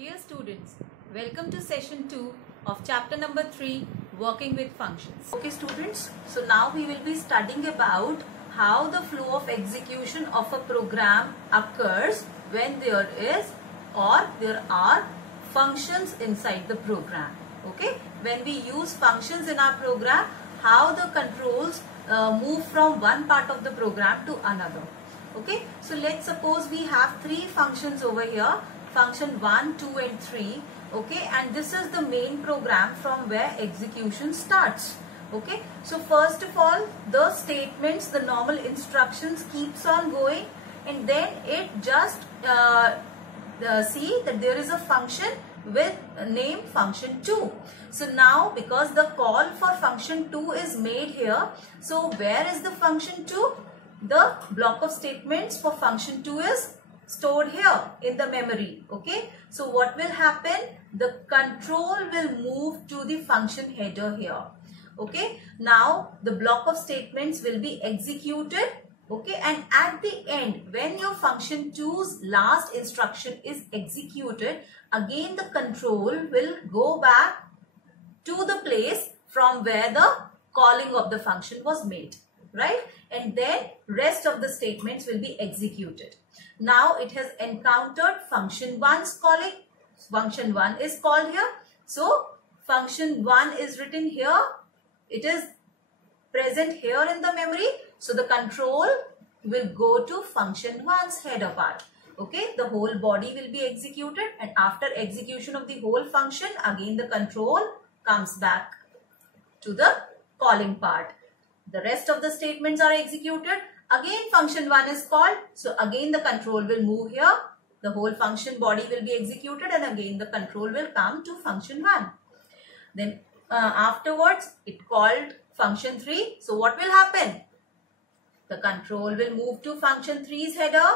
Dear students, welcome to session 2 of chapter number 3, working with functions. Okay students, so now we will be studying about how the flow of execution of a program occurs when there are functions inside the program. Okay, when we use functions in our program, how the controls move from one part of the program to another. Okay, so let's suppose we have three functions over here, function 1, 2 and 3. Okay, and this is the main program from where execution starts. Okay, so first of all, the statements, the normal instructions keeps on going, and then it just see that there is a function with name function 2. So now because the call for function 2 is made here, so where is the function 2? The block of statements for function 2 is stored here in the memory. Okay, so what will happen? The control will move to the function header here. Okay, now the block of statements will be executed. Okay, and at the end, when your function 2's last instruction is executed, again the control will go back to the place from where the calling of the function was made, right? And then rest of the statements will be executed. Now it has encountered function 1's calling. Function 1 is called here. So function 1 is written here. It is present here in the memory. So the control will go to function 1's header part. Okay, the whole body will be executed, and after execution of the whole function, again the control comes back to the calling part. The rest of the statements are executed. Again function 1 is called. So again the control will move here. The whole function body will be executed, and again the control will come to function 1. Then afterwards it called function 3. So what will happen? The control will move to function 3's header.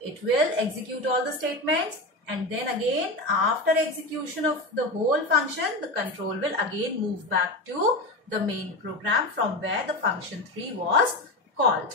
It will execute all the statements, and then again after execution of the whole function, the control will again move back to the main program from where the function 3 was called,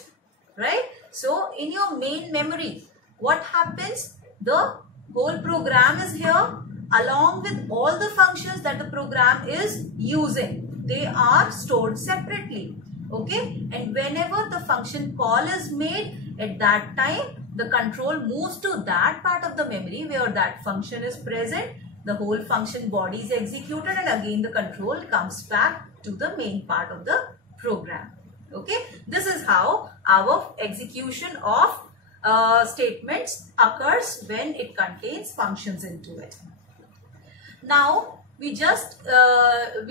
right? So in your main memory, what happens? The whole program is here along with all the functions that the program is using. They are stored separately. Okay, and whenever the function call is made, at that time the control moves to that part of the memory where that function is present. The whole function body is executed, and again the control comes back to the main part of the program. Okay, this is how our execution of statements occurs when it contains functions into it. Now we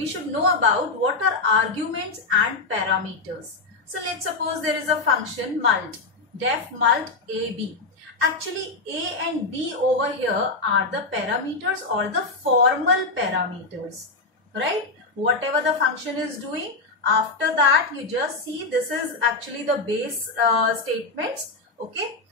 should know about what are arguments and parameters. So let's suppose there is a function mult, def mult AB. Actually A and B over here are the parameters or the formal parameters, right? Whatever the function is doing, after that you just see this is actually the base statements. Okay,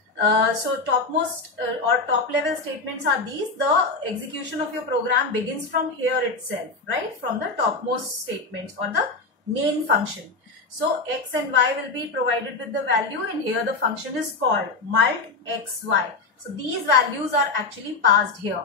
so topmost or top level statements are these. The execution of your program begins from here itself, right? From the topmost statements or the main function. So x and y will be provided with the value, and here the function is called mult xy. So these values are actually passed here.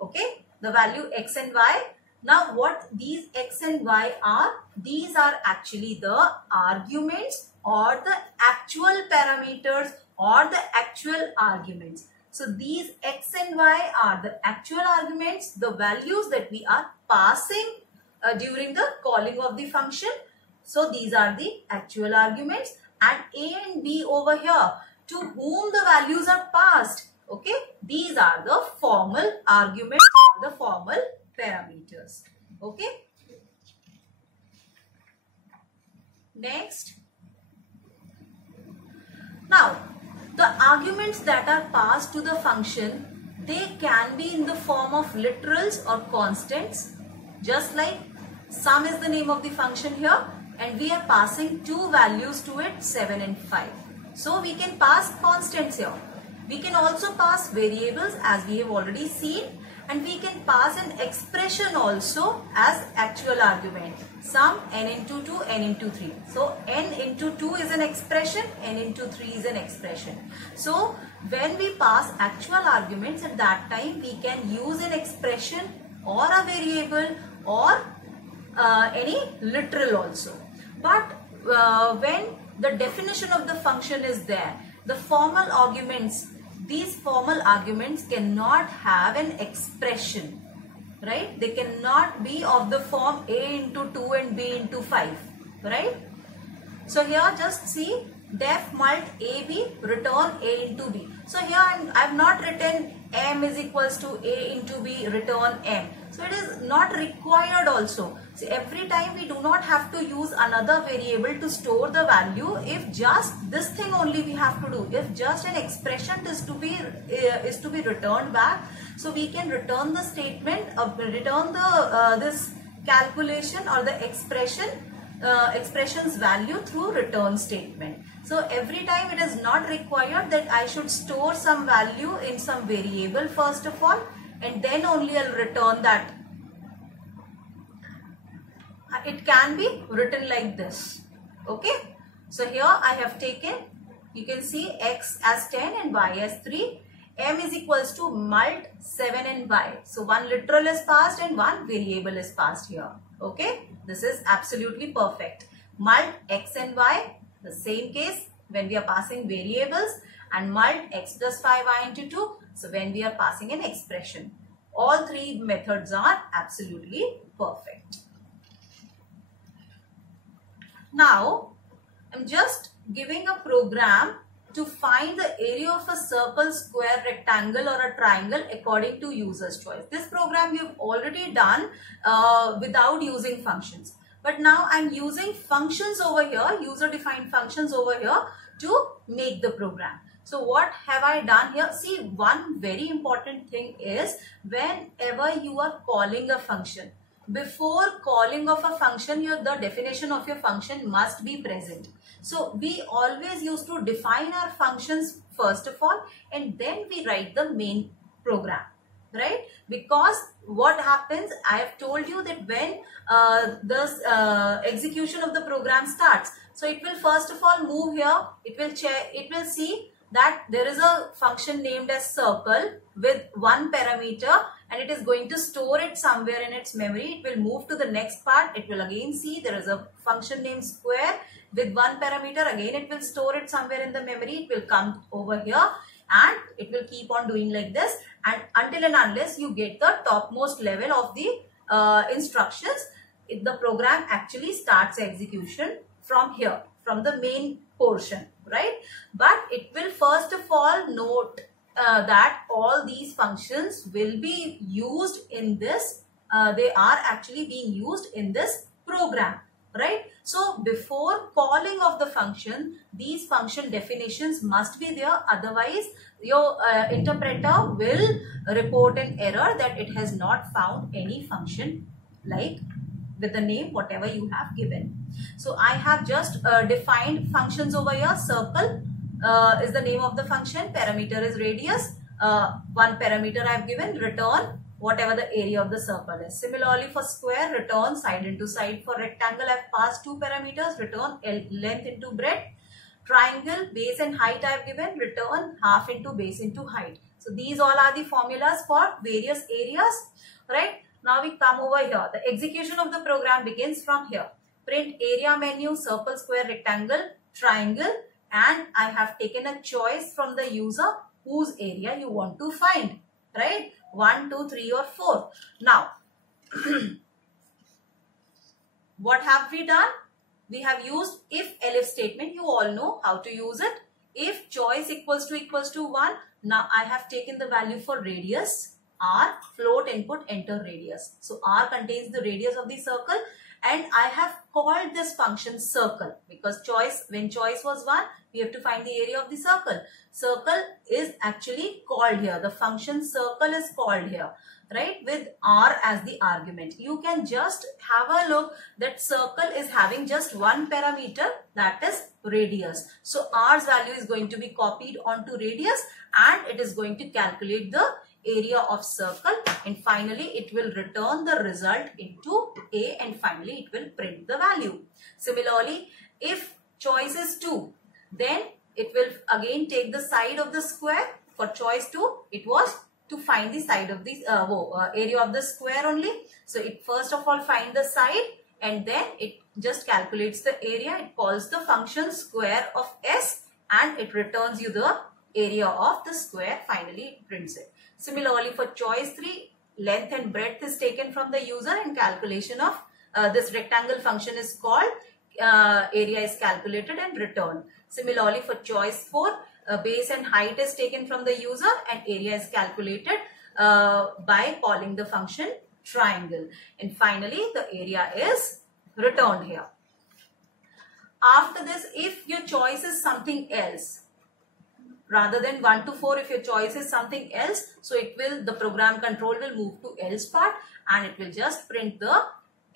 Okay, the value x and y. Now what these x and y are? These are actually the arguments or the actual parameters or the actual arguments. So these x and y are the actual arguments, the values that we are passing during the calling of the function. So these are the actual arguments, and A and B over here, to whom the values are passed. Okay, these are the formal arguments or the formal parameters. Okay. Next. Now, the arguments that are passed to the function, they can be in the form of literals or constants. Just like sum is the name of the function here, and we are passing two values to it, 7 and 5. So we can pass constants here. We can also pass variables as we have already seen, and we can pass an expression also as actual argument. Sum n into 2, n into 3. So n into 2 is an expression, n into 3 is an expression. So when we pass actual arguments, at that time we can use an expression or a variable or any literal also. But when the definition of the function is there, the formal arguments, these formal arguments cannot have an expression, right? They cannot be of the form a into 2 and b into 5, right? So here just see def mult ab return a into b. So here I have not written m is equals to a into b return m. So it is not required also. See, every time we do not have to use another variable to store the value. If just this thing only we have to do, if just an expression is to be returned back, so we can return the statement, return the this calculation or the expression's value through return statement. So every time it is not required that I should store some value in some variable first of all, and then only I'll return that. It can be written like this. Okay. So here I have taken, you can see x as 10 and y as 3. M is equals to mult 7 and y. So one literal is passed and one variable is passed here. Okay. This is absolutely perfect. Mult x and y, the same case when we are passing variables, and mult x plus 5y into 2. So when we are passing an expression. All three methods are absolutely perfect. Now, I'm just giving a program to find the area of a circle, square, rectangle or a triangle according to user's choice. This program we have already done without using functions. But now I'm using functions over here, user defined functions over here to make the program. So what have I done here? See, one very important thing is whenever you are calling a function, before calling of a function, the definition of your function must be present. So we always used to define our functions first of all, and then we write the main program, right? Because what happens, I have told you that when the execution of the program starts, so it will first of all move here, it will check, it will see that there is a function named as circle with one parameter, and it is going to store it somewhere in its memory. It will move to the next part. It will again see there is a function named square with one parameter. Again, it will store it somewhere in the memory. It will come over here and it will keep on doing like this, and until and unless you get the topmost level of the instructions, the program actually starts execution from here, from the main portion, right? But it will first of all note that all these functions will be used in this, they are actually being used in this program, right? So before calling of the function, these function definitions must be there, otherwise your interpreter will report an error that it has not found any function like with the name whatever you have given. So I have just defined functions over here. Circle is the name of the function, parameter is radius, one parameter I have given, return whatever the area of the circle is. Similarly for square, return side into side. For rectangle, I have passed two parameters, return length into breadth. Triangle, base and height I have given, return half into base into height. So these all are the formulas for various areas, right? Now we come over here. The execution of the program begins from here. Print area menu, circle, square, rectangle, triangle, and I have taken a choice from the user whose area you want to find, right? 1, 2, 3 or 4. Now, what have we done? We have used if-elif statement. You all know how to use it. If choice equals to 1, now I have taken the value for radius, r, float input, enter radius. So r contains the radius of the circle, and I have called this function circle because when choice was 1, we have to find the area of the circle. Circle is actually called here. The function circle is called here, right, with r as the argument. You can just have a look that circle is having just one parameter, that is radius. So r's value is going to be copied onto radius and it is going to calculate the area of circle, and finally it will return the result into A, and finally it will print the value. Similarly, if choice is 2, then it will again take the side of the square. For choice 2, it was to find the side of the area of the square only. So it first of all find the side and then it just calculates the area. It calls the function square of s and it returns you the area of the square. Finally, it prints it. Similarly, for choice 3, length and breadth is taken from the user and calculation of this rectangle function is called. Area is calculated and returned. Similarly, for choice 4, base and height is taken from the user and area is calculated by calling the function triangle. And finally, the area is returned here. After this, if your choice is something else, rather than 1 to 4, if your choice is something else, so the program control will move to else part and it will just print the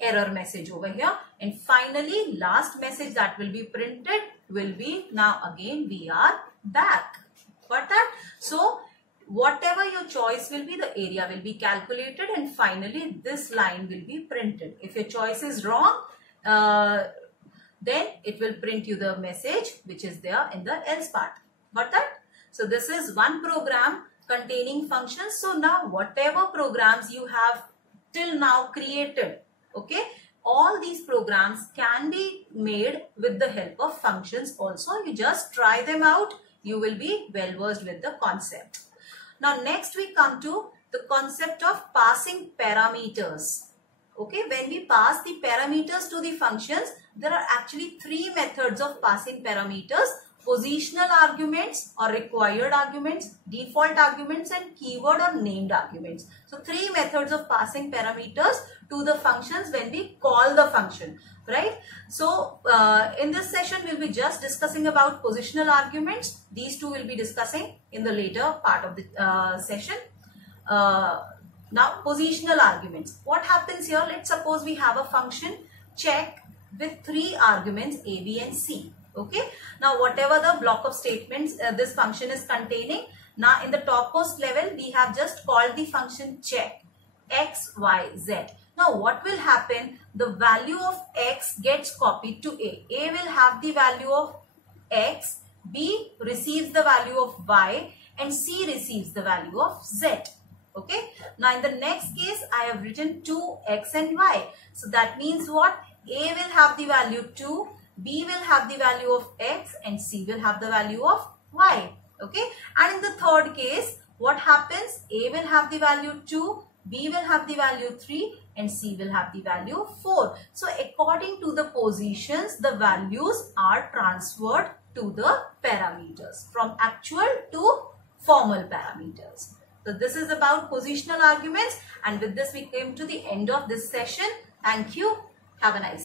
error message over here. And finally, last message that will be printed will be, now again we are back. Got that? So whatever your choice will be, the area will be calculated and finally this line will be printed. If your choice is wrong, then it will print you the message which is there in the else part. Got that? So this is one program containing functions. So now whatever programs you have till now created, okay, all these programs can be made with the help of functions also. You just try them out. You will be well versed with the concept. Now next we come to the concept of passing parameters. Okay, when we pass the parameters to the functions, there are actually 3 methods of passing parameters: positional arguments or required arguments, default arguments and keyword or named arguments. So 3 methods of passing parameters to the functions when we call the function, right? So in this session we'll be just discussing about positional arguments. These two will be discussing in the later part of the session. Now positional arguments. What happens here? Let's suppose we have a function check with 3 arguments a, b and c. Okay. Now whatever the block of statements this function is containing, now in the topmost level we have just called the function check x, y, z. Now what will happen? The value of x gets copied to a. A will have the value of x, b receives the value of y and c receives the value of z. Okay. Now in the next case I have written 2 x and y. So that means what? A will have the value 2, b will have the value of x and c will have the value of y. Okay. And in the third case, what happens? A will have the value 2, b will have the value 3 and c will have the value 4. So according to the positions, the values are transferred to the parameters from actual to formal parameters. So this is about positional arguments, and with this we came to the end of this session. Thank you. Have a nice day.